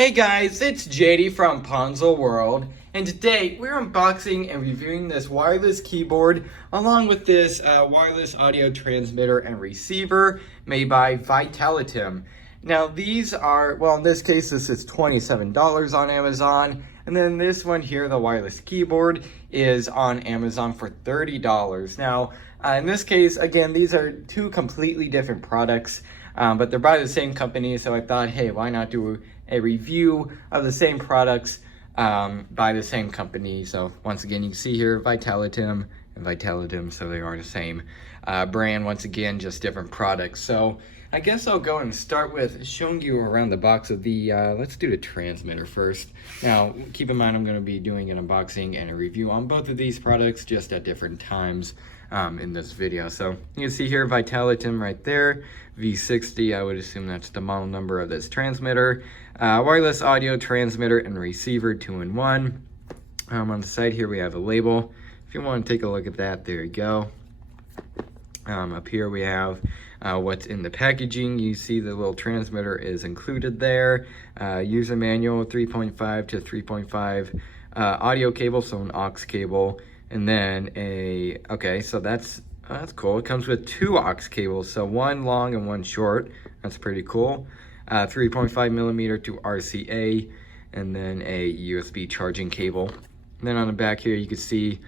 Hey guys, it's JD from Ponzo World, and today we're unboxing and reviewing this wireless keyboard along with this wireless audio transmitter and receiver made by Vitalitim. Now these are, well in this case this is $27 on Amazon, and then this one here, the wireless keyboard, is on Amazon for $30. Now in this case, again, these are two completely different products. But they're by the same company, so I thought, hey, why not do a review of the same products by the same company. So once again, you can see here Vitalitim and Vitalitim, so they are the same brand. Once again, just different products. So I guess I'll go and start with showing you around the box of the, let's do the transmitter first. Now, keep in mind I'm going to be doing an unboxing and a review on both of these products just at different times in this video. So you can see here Vitalitim right there, V60, I would assume that's the model number of this transmitter. Wireless audio transmitter and receiver 2-in-1. On the side here we have a label. If you want to take a look at that, there you go. Up here we have what's in the packaging. You see the little transmitter is included there. User manual, 3.5 to 3.5 audio cable, so an aux cable. And then okay, so that's cool. It comes with two aux cables, so one long and one short. That's pretty cool. 3.5 millimeter to RCA, and then a USB charging cable. And then on the back here, you can see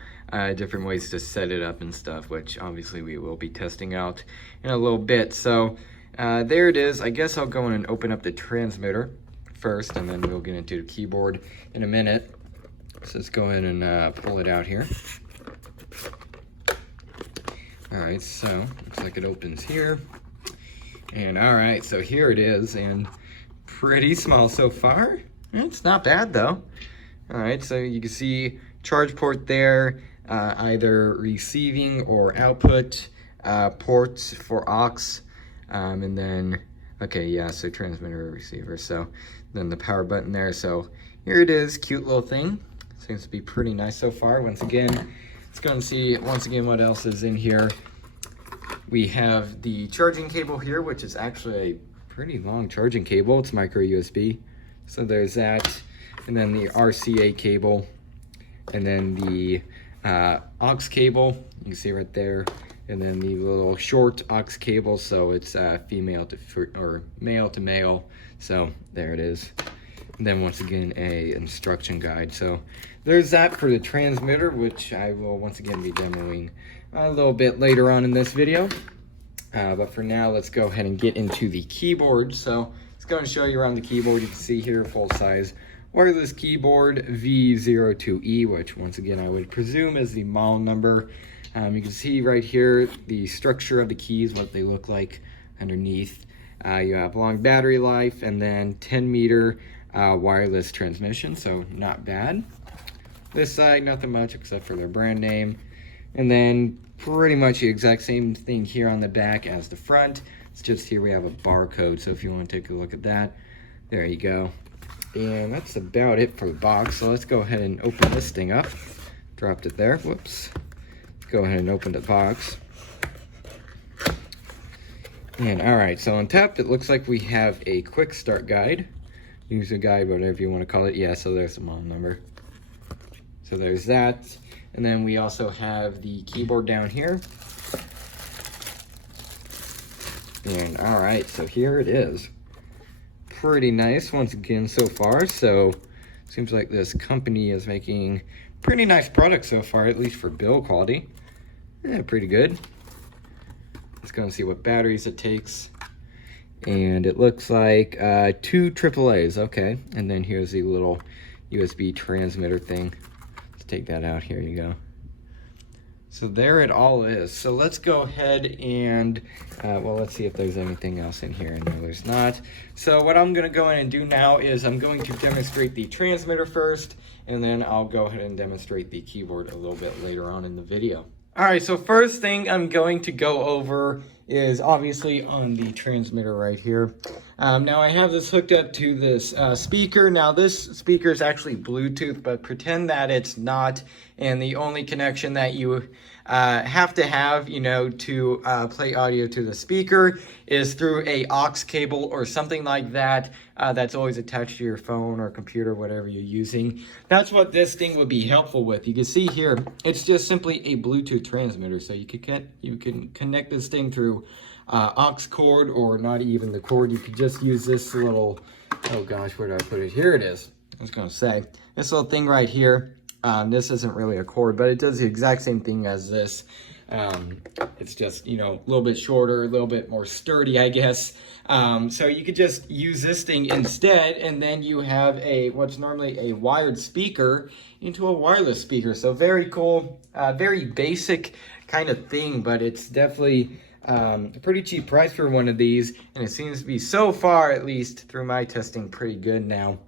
different ways to set it up and stuff, which obviously we will be testing out in a little bit. So there it is. I guess I'll go in and open up the transmitter first, and then we'll get into the keyboard in a minute. So let's go ahead and pull it out here. Alright, so looks like it opens here. And alright, so here it is, and pretty small so far. It's not bad though. Alright, so you can see charge port there, either receiving or output ports for aux, and then, okay, yeah, so transmitter or receiver. So then the power button there. So here it is, cute little thing. Seems to be pretty nice so far. Once again, let's go and see once again what else is in here. We have the charging cable here, which is actually a pretty long charging cable. It's micro USB. So there's that. And then the RCA cable. And then the aux cable. You can see right there. And then the little short aux cable. So it's female to or male to male. So there it is. And then once again, a instruction guide. So there's that for the transmitter, which I will once again be demoing a little bit later on in this video. But for now, let's go ahead and get into the keyboard. So let's go and show you around the keyboard. You can see here full size wireless keyboard V02E, which once again I would presume is the model number. You can see right here the structure of the keys, what they look like underneath. You have long battery life, and then 10-meter wireless transmission, so not bad. This side, nothing much except for their brand name. And then pretty much the exact same thing here on the back as the front. It's just here we have a barcode, so if you want to take a look at that, there you go. And that's about it for the box. So let's go ahead and open this thing up. Dropped it there, whoops. Let's go ahead and open the box. And all right, so on top, it looks like we have a quick start guide. User guide, whatever you want to call it. Yeah, so there's the model number. So there's that. And then we also have the keyboard down here. And all right, so here it is. Pretty nice once again so far. So seems like this company is making pretty nice products so far, at least for build quality. Yeah, pretty good. Let's go and see what batteries it takes. And it looks like 2 AAAs, okay. And then here's the little USB transmitter thing. Let's take that out, here you go. So there it all is. So let's go ahead and, well, let's see if there's anything else in here. No, there's not. So what I'm gonna go in and do now is I'm going to demonstrate the transmitter first, and then I'll go ahead and demonstrate the keyboard a little bit later on in the video. All right, so first thing I'm going to go over is obviously on the transmitter right here. Now I have this hooked up to this speaker. Now this speaker is actually Bluetooth, but pretend that it's not. And the only connection that you have to have, you know, to play audio to the speaker is through a aux cable or something like that. That's always attached to your phone or computer, whatever you're using. That's what this thing would be helpful with. You can see here, it's just simply a Bluetooth transmitter. So you can connect this thing through aux cord, or not even the cord. You could just use this little, oh gosh, where did I put it? Here it is. I was gonna say, this little thing right here. This isn't really a cord, but it does the exact same thing as this. It's just, you know, a little bit shorter, a little bit more sturdy, I guess. So you could just use this thing instead, and then you have what's normally a wired speaker into a wireless speaker. So very cool, very basic kind of thing, but it's definitely a pretty cheap price for one of these, and it seems to be, so far at least through my testing, pretty good now.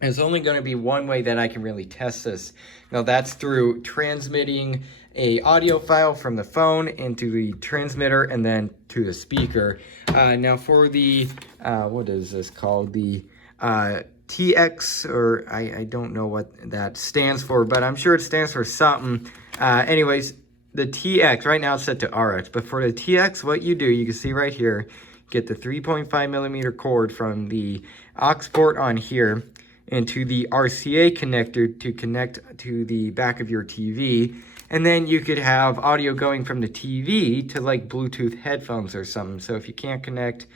There's only going to be one way that I can really test this. Now that's through transmitting a audio file from the phone into the transmitter and then to the speaker. Now for the, what is this called? The TX, or I don't know what that stands for, but I'm sure it stands for something. Anyways, the TX, right now it's set to RX, but for the TX, what you do, you can see right here, get the 3.5 millimeter cord from the aux port on here into the RCA connector to connect to the back of your TV. And then you could have audio going from the TV to like Bluetooth headphones or something. So if you can't connect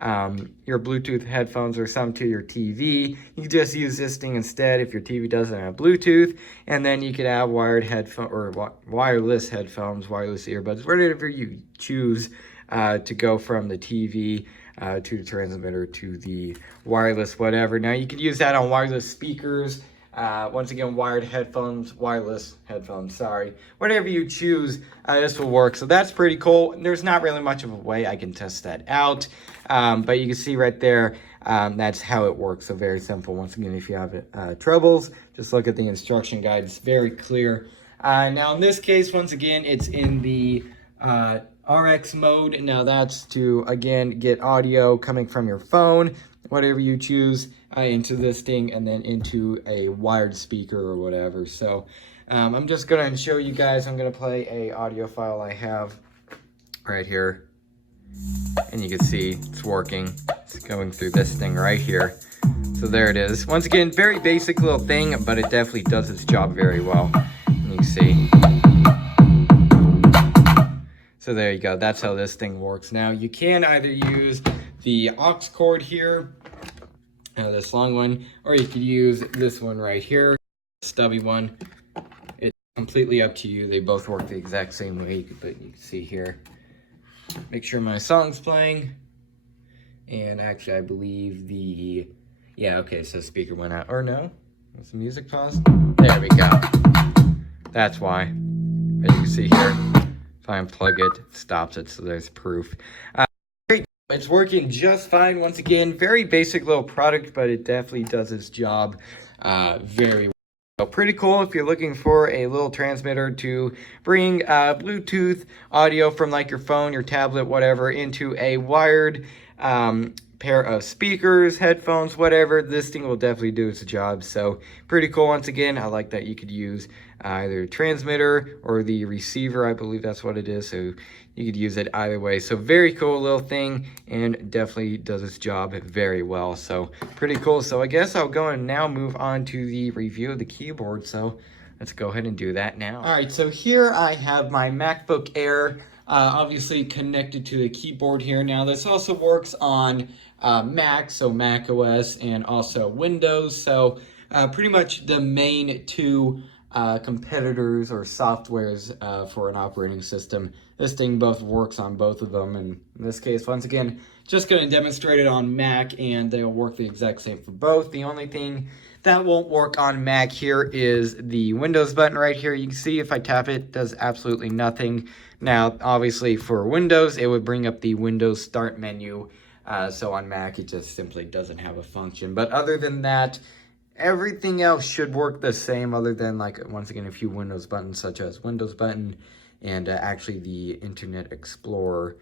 your Bluetooth headphones or something to your TV, you can just use this thing instead if your TV doesn't have Bluetooth. And then you could have wired headphone or wireless headphones, wireless earbuds, whatever you choose to go from the TV to the transmitter to the wireless, whatever. Now you could use that on wireless speakers. Once again, wired headphones, wireless headphones, sorry. Whatever you choose, this will work. So that's pretty cool. There's not really much of a way I can test that out. But you can see right there, that's how it works. So very simple. Once again, if you have troubles, just look at the instruction guide. It's very clear. Now in this case, once again, it's in the RX mode. Now that's to, again, get audio coming from your phone, whatever you choose, into this thing, and then into a wired speaker or whatever. So I'm just going to show you guys. I'm going to play a audio file I have right here, and you can see it's working. It's going through this thing right here. So there it is. Once again, very basic little thing, but it definitely does its job very well. And you can see. So there you go. That's how this thing works. Now you can either use the aux cord here, this long one, or you could use this one right here, stubby one. It's completely up to you. They both work the exact same way, but you can see here. Make sure my song's playing. And actually, I believe yeah, okay, so speaker went out. Or no, was the music paused? There we go. That's why. As you can see here. If I unplug it, it stops it, so there's proof. It's working just fine. Once again, very basic little product, but it definitely does its job very well. So pretty cool if you're looking for a little transmitter to bring Bluetooth audio from like your phone, your tablet, whatever, into a wired pair of speakers, headphones, whatever. This thing will definitely do its job. So pretty cool. Once again, I like that you could use either the transmitter or the receiver. I believe that's what it is. So you could use it either way. So very cool little thing, and definitely does its job very well. So pretty cool. So I guess I'll go and now move on to the review of the keyboard. So let's go ahead and do that now. All right, so here I have my MacBook Air, obviously connected to the keyboard here. Now this also works on Mac, so Mac OS, and also Windows. So pretty much the main two competitors or softwares for an operating system. This thing both works on both of them, and in this case, once again, just going to demonstrate it on Mac, and they'll work the exact same for both. The only thing that won't work on Mac here is the Windows button right here. You can see if I tap it, it does absolutely nothing. Now, obviously for Windows, it would bring up the Windows Start menu. So on Mac, it just simply doesn't have a function. But other than that, everything else should work the same, other than, like, once again, a few Windows buttons, such as Windows button and actually the Internet Explorer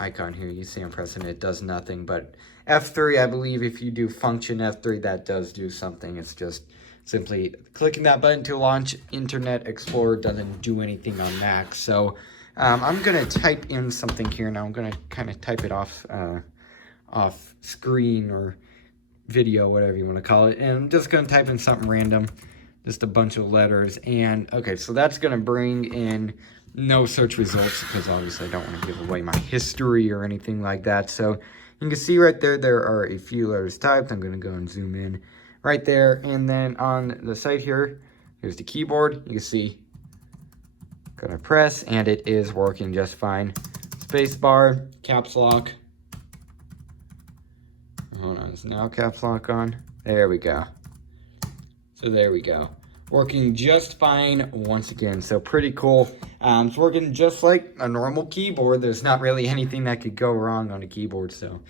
icon here. You see I'm pressing it, does nothing, but F3, I believe if you do function F3, that does do something. It's just simply clicking that button to launch Internet Explorer doesn't do anything on Mac. So I'm going to type in something here now. I'm going to kind of type it off screen or video, whatever you want to call it. And I'm just going to type in something random, just a bunch of letters. And okay, so that's going to bring in no search results because obviously I don't want to give away my history or anything like that. So you can see right there, there are a few letters typed. I'm going to go and zoom in right there. And then on the side here, here's the keyboard. You can see, gonna press, and it is working just fine. Space bar, caps lock. Hold on, is now caps lock on? There we go. So there we go. Working just fine once again. So pretty cool. It's working just like a normal keyboard. There's not really anything that could go wrong on a keyboard. So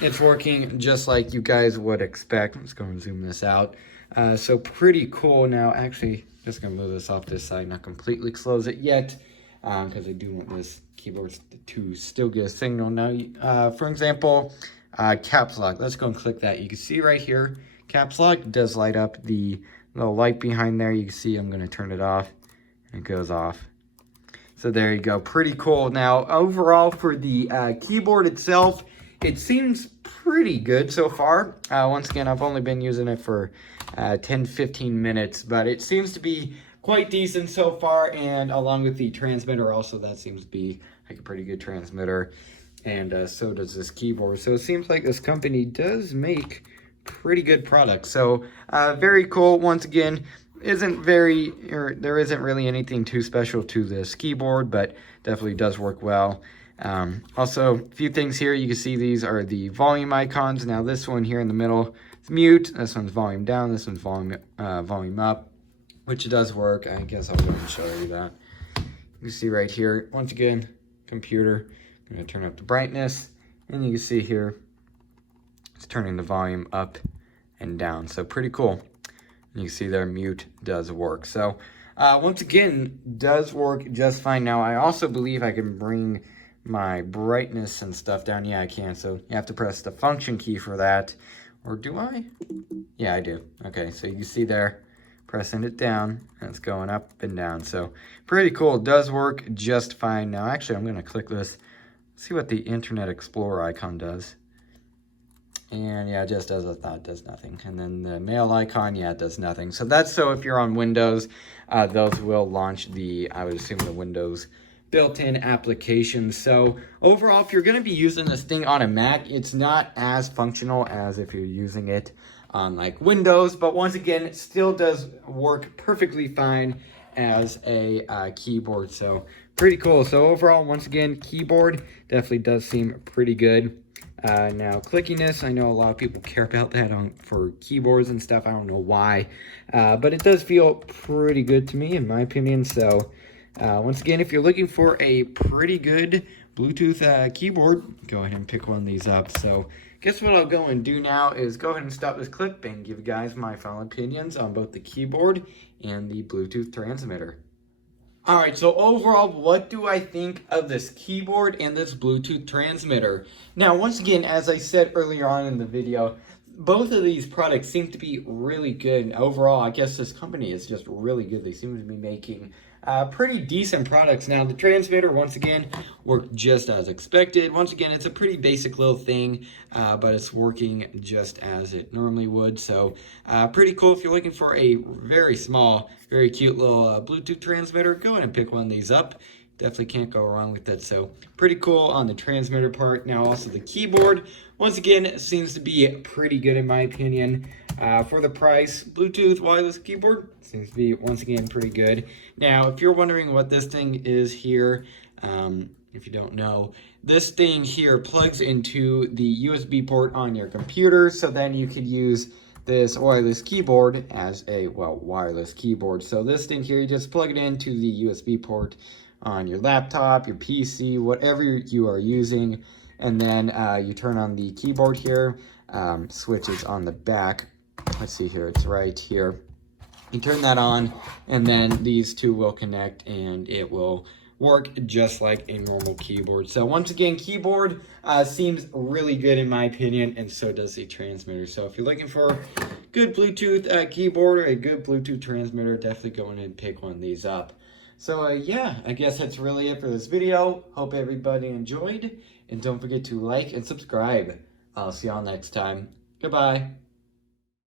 it's working just like you guys would expect. Let's go and zoom this out. So pretty cool. Now, actually, just gonna move this off this side, not completely close it yet, because I do want this keyboard to still get a signal. Now, for example, caps lock. Let's go and click that. You can see right here, caps lock does light up the little light behind there. You can see I'm gonna turn it off, and it goes off. So there you go, pretty cool. Now, overall for the keyboard itself, it seems pretty good so far. Once again, I've only been using it for 10-15 minutes, but it seems to be quite decent so far. And along with the transmitter also, that seems to be like a pretty good transmitter. And so does this keyboard. So it seems like this company does make pretty good products. So very cool. Once again, there isn't really anything too special to this keyboard, but definitely does work well. Also, a few things here. You can see these are the volume icons. Now this one here in the middle is mute. This one's volume down. This one's volume up, which does work. I guess I'll go and show you that. You can see right here, once again, computer. I'm going to turn up the brightness, and you can see here it's turning the volume up and down. So pretty cool. You can see there mute does work. So once again, does work just fine. Now I also believe I can bring my brightness and stuff down. Yeah, I can. So you have to press the function key for that. Or do I? Yeah, I do. Okay, so you can see there, pressing it down, and it's going up and down. So pretty cool. It does work just fine. Now, actually, I'm going to click this, see what the Internet Explorer icon does. And yeah, it just does as I thought, it does nothing. And then the mail icon, yeah, it does nothing. So that's so if you're on Windows, those will launch the, I would assume, the Windows built-in applications. So overall, if you're going to be using this thing on a Mac, it's not as functional as if you're using it on like Windows, but once again, it still does work perfectly fine as a keyboard. So pretty cool. So overall, once again, keyboard definitely does seem pretty good. Now clickiness, I know a lot of people care about that for keyboards and stuff. I don't know why, but it does feel pretty good to me in my opinion. So once again, if you're looking for a pretty good Bluetooth keyboard, go ahead and pick one of these up. So guess what I'll go and do now is go ahead and stop this clip and give you guys my final opinions on both the keyboard and the Bluetooth transmitter. Alright, so overall, what do I think of this keyboard and this Bluetooth transmitter? Now, once again, as I said earlier on in the video, both of these products seem to be really good. And overall, I guess this company is just really good. They seem to be making pretty decent products. Now, the transmitter, once again, worked just as expected. Once again, it's a pretty basic little thing, but it's working just as it normally would. So, pretty cool. If you're looking for a very small, very cute little Bluetooth transmitter, go ahead and pick one of these up. Definitely can't go wrong with that. So pretty cool on the transmitter part. Now also the keyboard, once again, seems to be pretty good in my opinion. For the price, Bluetooth wireless keyboard seems to be, once again, pretty good. Now, if you're wondering what this thing is here, if you don't know, this thing here plugs into the USB port on your computer, so then you could use this wireless keyboard as a, well, wireless keyboard. So this thing here, you just plug it into the USB port on your laptop, your PC, whatever you are using, and then you turn on the keyboard here. Switch is on the back. Let's see here, it's right here. You turn that on, and then these two will connect, and it will work just like a normal keyboard. So once again, keyboard seems really good in my opinion, and so does the transmitter. So if you're looking for a good Bluetooth keyboard or a good Bluetooth transmitter, definitely go in and pick one of these up. So yeah, I guess that's really it for this video. Hope everybody enjoyed, and don't forget to like and subscribe. I'll see y'all next time. Goodbye.